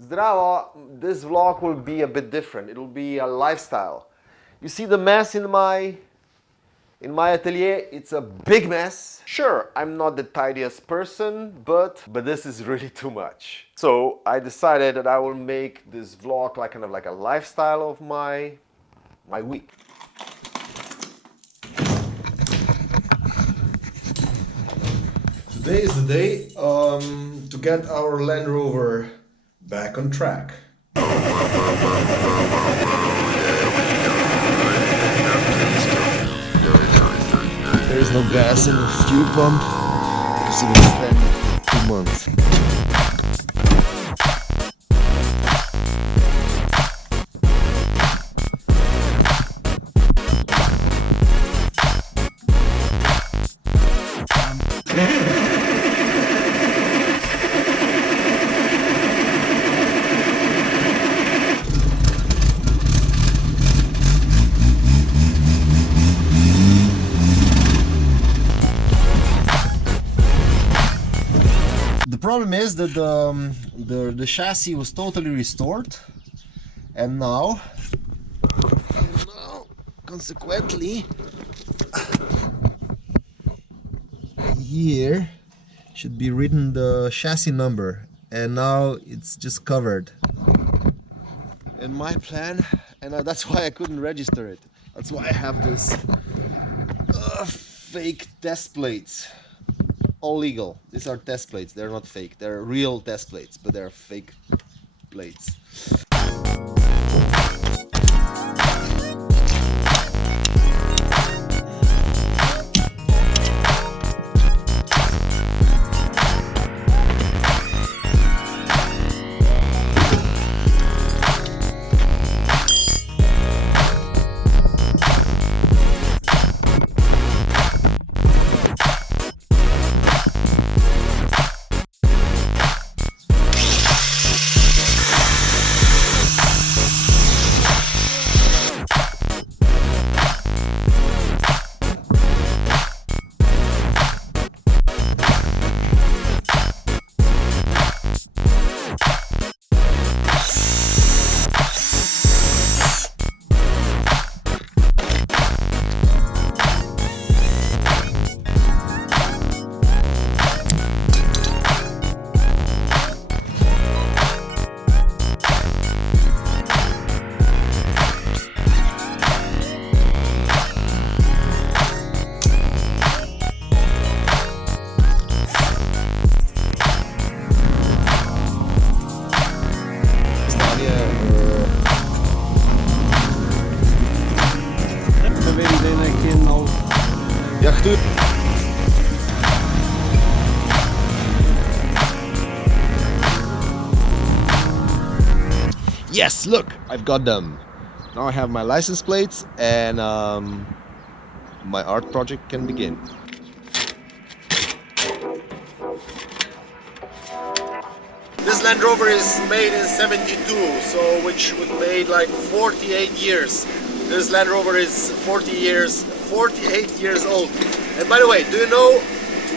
Zdravo, this vlog will be a bit different. It will be a lifestyle. You see the mess in my atelier? It's a big mess. Sure, I'm not the tidiest person, but this is really too much. So I decided that I will make this vlog like kind of like a lifestyle of my week. Today is the day to get our Land Rover back on track. There is no gas in the fuel pump because it was spent 2 months. The problem is that the chassis was totally restored, and now consequently here should be written the chassis number, and now it's just covered. And my plan, and that's why I couldn't register it. That's why I have this fake test plates. All legal. These are test plates. They're not fake. They're real test plates, but they're fake plates. Yes, look, I've got them. Now I have my license plates, and my art project can begin. This Land Rover is made in '72, so which would made like 48 years. This Land Rover is 48 years old. And by the way, do you know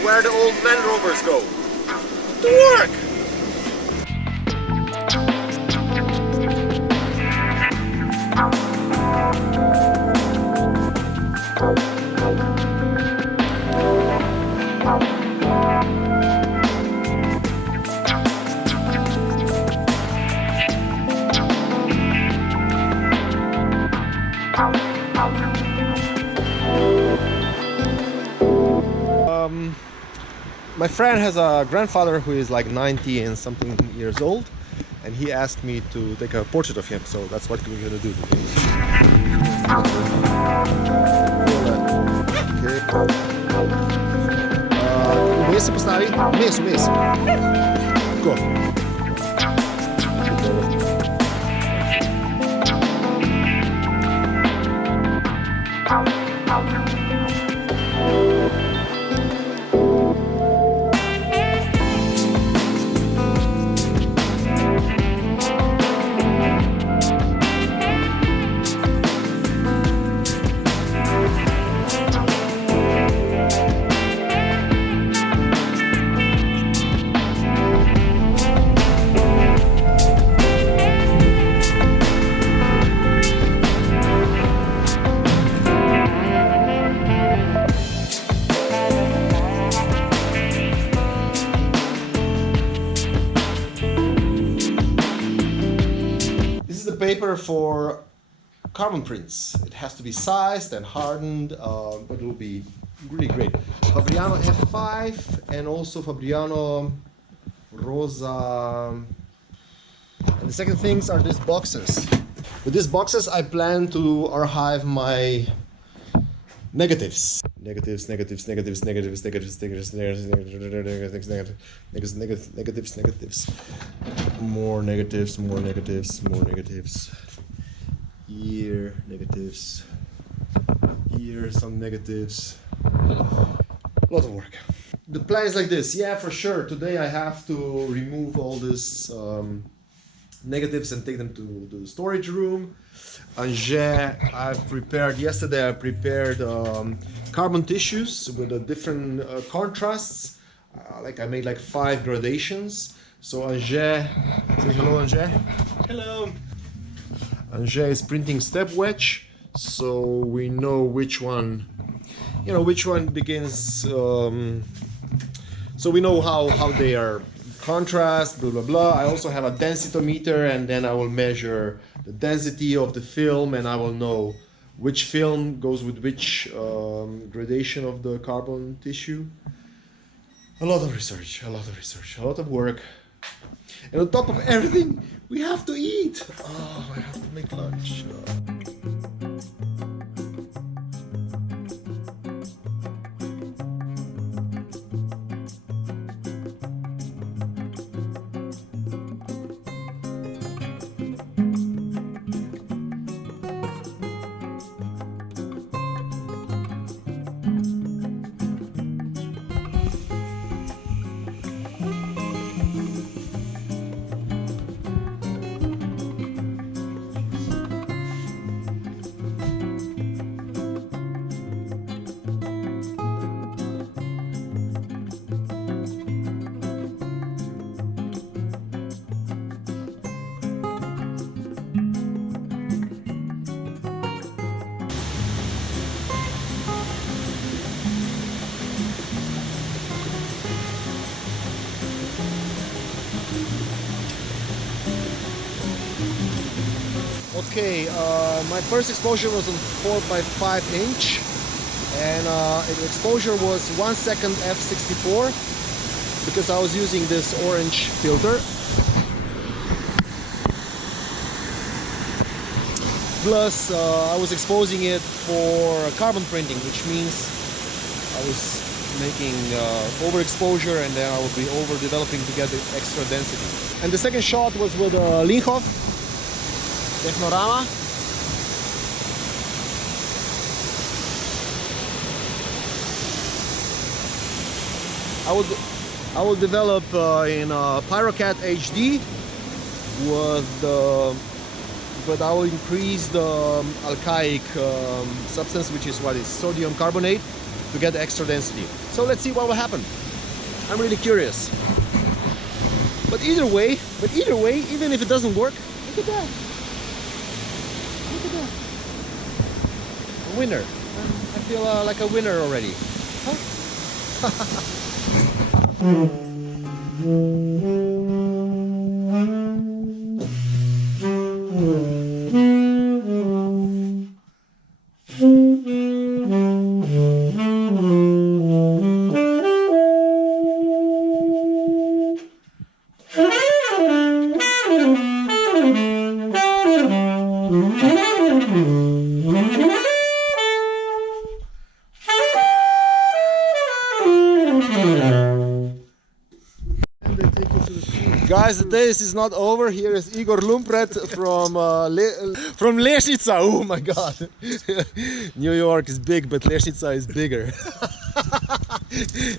where the old Land Rovers go? To work! My friend has a grandfather who is like 90 and something years old, and he asked me to take a portrait of him, so that's what we're gonna do today. Umese postavi? Umese. Go. paper for carbon prints. It has to be sized and hardened, but it will be really great. Fabriano F5 and also Fabriano Rosa. And the second things are these boxes. With these boxes, I plan to archive my negatives. Negatives, negatives, negatives, negatives, negatives, negatives, negatives, negatives, negatives, negatives. More negatives, more negatives, more negatives. Here, negatives. Here, some negatives. A lot of work. The plan is like this. Yeah, for sure. Today I have to remove all this negatives and take them to the storage room. Angers, yesterday I prepared carbon tissues with different contrasts. Like I made like 5 gradations. So Angers, say hello Angers. Hello. Angers is printing step wedge, so we know which one, which one begins. So we know how they are contrast, blah blah blah. I also have a densitometer, and then I will measure the density of the film, and I will know which film goes with which gradation of the carbon tissue. A lot of research, a lot of research, a lot of work. And on top of everything, we have to eat. Oh, I have to make lunch. Okay, my first exposure was on 4x5 inch, and the exposure was 1 second f64 because I was using this orange filter. Plus I was exposing it for carbon printing, which means I was making overexposure, and then I would be over developing to get the extra density. And the second shot was with Linhof Technorama. I will develop in PyroCat HD but I will increase the alkalic substance, which is what is sodium carbonate, to get the extra density. So let's see what will happen. I'm really curious. But either way, even if it doesn't work, look at that. Look at that. A winner. I feel like a winner already. Huh? Guys, the day is not over. Here is Igor Lumpret from Lesnica. Oh my god. New York is big, but Lesnica is bigger.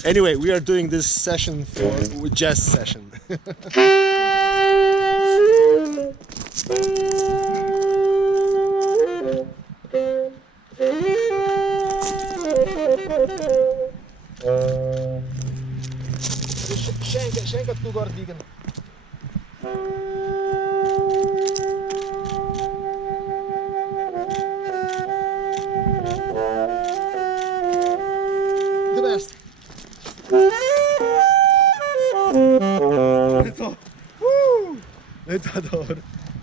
Anyway, we are doing this session for jazz session. Schenk tu gordigen. De best. Eto. Eto door.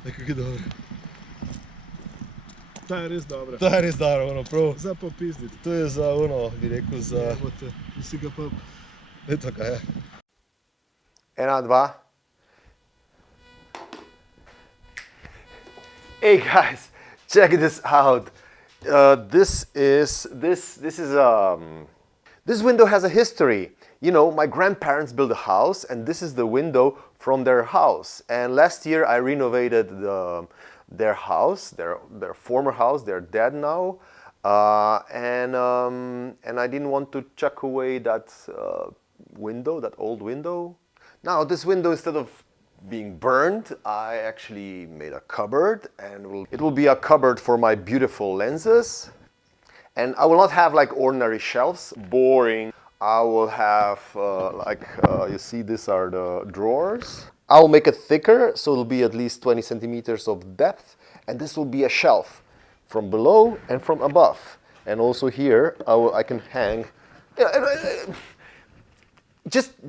Lekker gedaan. Ta je res dobra. To je res dobro, ono, prav. Za popizditi. To je za ono, bi rekel, za... Evo te, ti si ga pa... Eto kaj je. 1, 2. Hey guys, check this out. This window has a history. You know, my grandparents built a house, and this is the window from their house. And last year I renovated their house, their former house. They're dead now, and I didn't want to chuck away that window, that old window. Now this window, instead of being burned, I actually made a cupboard, and it will be a cupboard for my beautiful lenses. And I will not have like ordinary shelves, boring. I will have you see, these are the drawers. I will make it thicker, so it'll be at least 20 centimeters of depth, and this will be a shelf from below and from above. And also here, I can hang. Just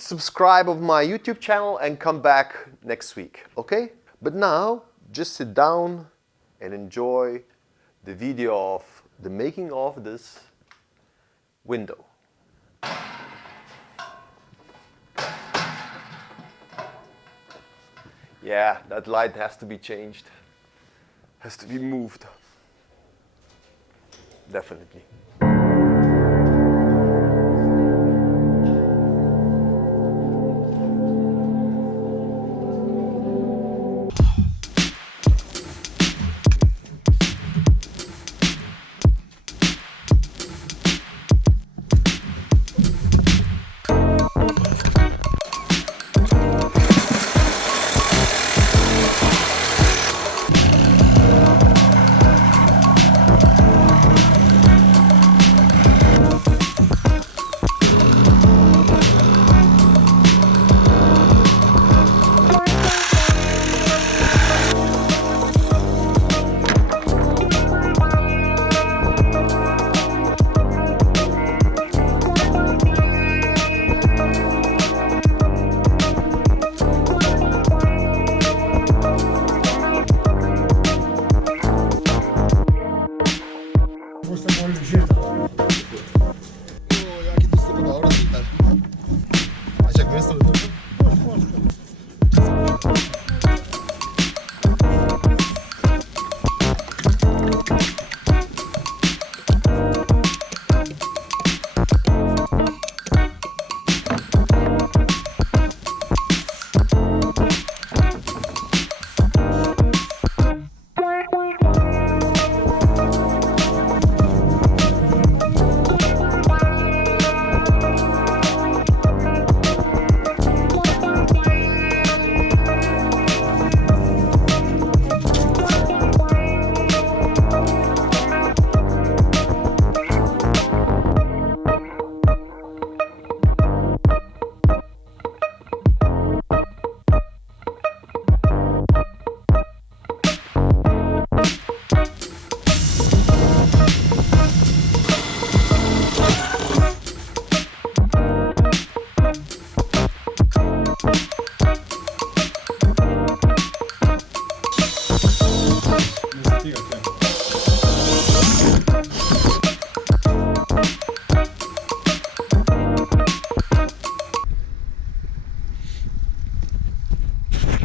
subscribe of my YouTube channel and come back next week, okay? But now, just sit down and enjoy the video of the making of this window. Yeah, that light has to be changed. Has to be moved. Definitely.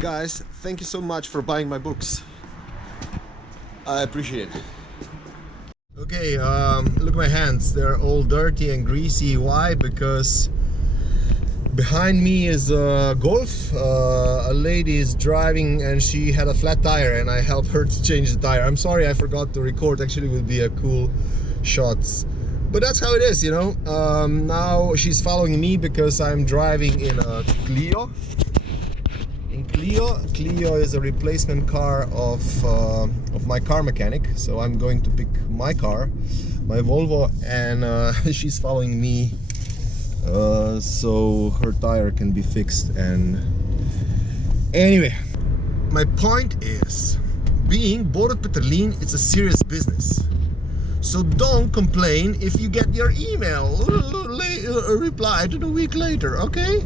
Guys, thank you so much for buying my books. I appreciate it. Okay, look at my hands. They're all dirty and greasy. Why? Because behind me is a Golf. A lady is driving and she had a flat tire and I helped her to change the tire. I'm sorry I forgot to record. Actually, it would be a cool shots. But that's how it is, you know. Now she's following me because I'm driving in a Clio. Clio is a replacement car of my car mechanic, so I'm going to pick my car, my Volvo, and she's following me so her tire can be fixed. And anyway, my point is, being Borut Peterlin, it's a serious business. So don't complain if you get your email replied a week later, okay?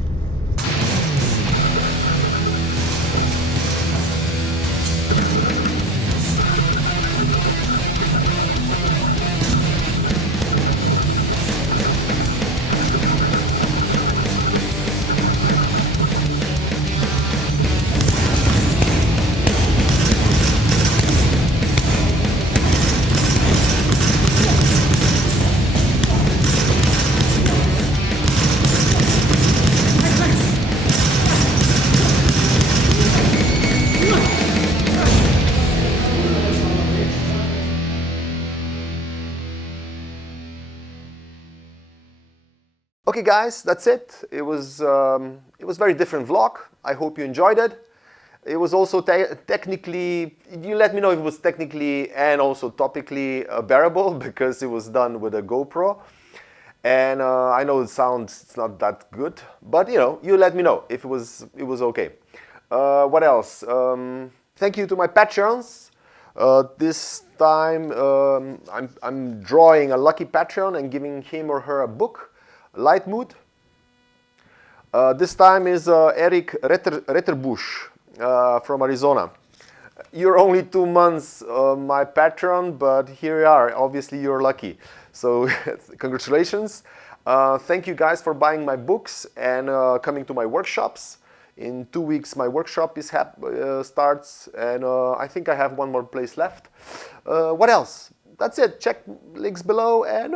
Okay guys, that's it. It was very different vlog. I hope you enjoyed it. It was also technically, you let me know if it was technically and also topically bearable, because it was done with a GoPro. And I know it's not that good, but you let me know if it was okay. What else? Thank you to my patrons. This time I'm drawing a lucky patron and giving him or her a book, Light Mood. This time is Eric Retterbusch from Arizona. You're only 2 months my patron, but here you are. Obviously, you're lucky. So congratulations. Thank you guys for buying my books and coming to my workshops. In 2 weeks, my workshop is starts, and I think I have one more place left. What else? That's it. Check links below, and